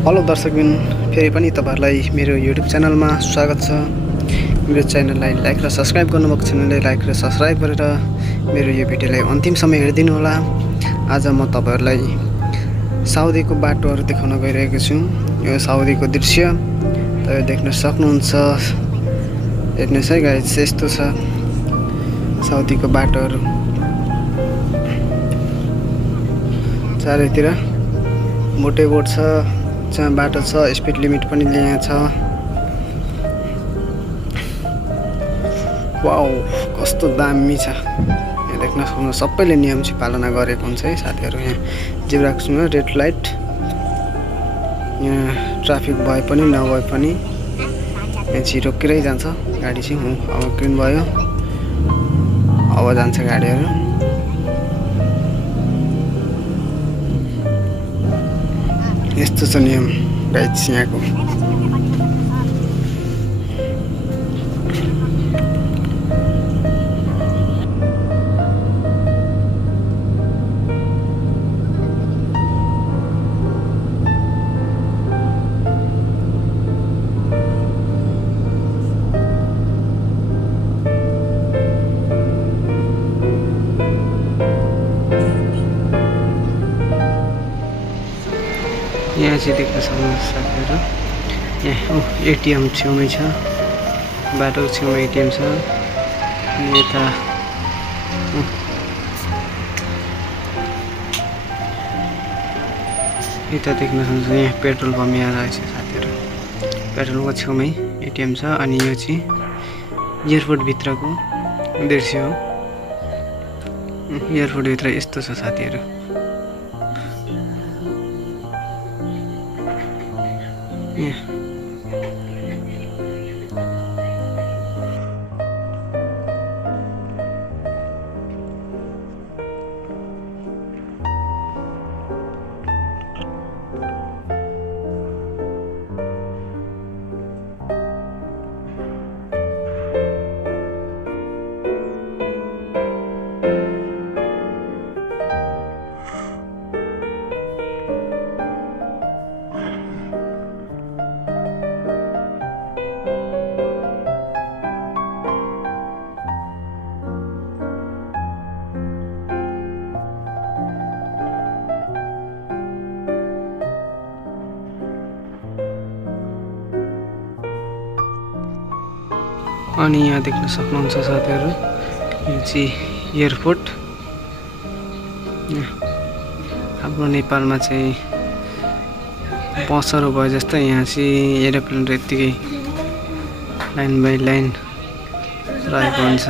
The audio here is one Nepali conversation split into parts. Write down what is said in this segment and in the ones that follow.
हेलो दर्शकबिन, फेरि पनि तपाईहरुलाई मेरो YouTube च्यानलमा स्वागत छ। मेरो च्यानललाई लाइक र सब्स्क्राइब गर्नुभएको छैन भने लाइक र सब्स्क्राइब गरेर मेरो यो भिडियोलाई अन्तिमसम्म हेरिदिनु होला। आज म तपाईहरुलाई साउदीको बाटोहरु देखाउन गइरहेको छु। यो साउदीको दृश्य तपाईले देख्न सक्नुहुन्छ। हेर्नुस् है गाइस, यस्तो छ साउदीको बाटोहरु। चारैतिर मोटे बोर्ड छ, जहाँ बाटो छ, स्पिड लिमिट पनि यहाँ छ। वाउ, कस्तो दामी छ। यहाँ देख्न सक्नुहुन्छ सबैले नियम चाहिँ पालना गरेको हुन्छ है साथीहरु। यहाँ जेब्रा क्रसिङमा रेड लाइट, यहाँ ट्राफिक भए पनि नभए पनि यहाँ चाहिँ रोकिरै जान्छ गाडी चाहिँ। अब ग्रीन भयो, अब जान्छ गाडीहरु। यस्तो छ नियम गाइस यहाँको। यहाँ चाहिँ देख्न सक्नुहुन्छ साथीहरु, यहाँ एटीएम छेउमै छ, बाटोको छेउमा एटीएम छ। अनि यता देख्न सक्नुहुन्छ यहाँ पेट्रोल पम्प यहाँ रहेछ साथीहरु। पेट्रोल पम्पको छेउमै एटीएम छ। अनि यो चाहिँ एयरपोर्ट भित्रको दृश्य हो। एयरपोर्ट भित्र यस्तो छ साथीहरु। अनि यहाँ देख्न सक्नुहुन्छ साथीहरु, यो चाहिँ एयरपोर्ट। हाम्रो नेपालमा चाहिँ बसहरु भयो जस्तो यहाँ चाहिँ एरोप्लेन यतिकै लाइन बाइ लाइन रहेको हुन्छ।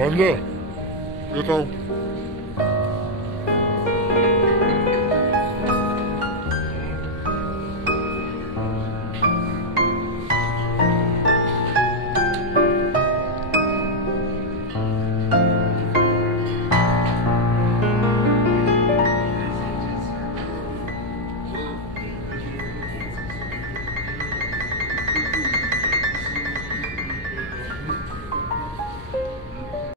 Anne, get out.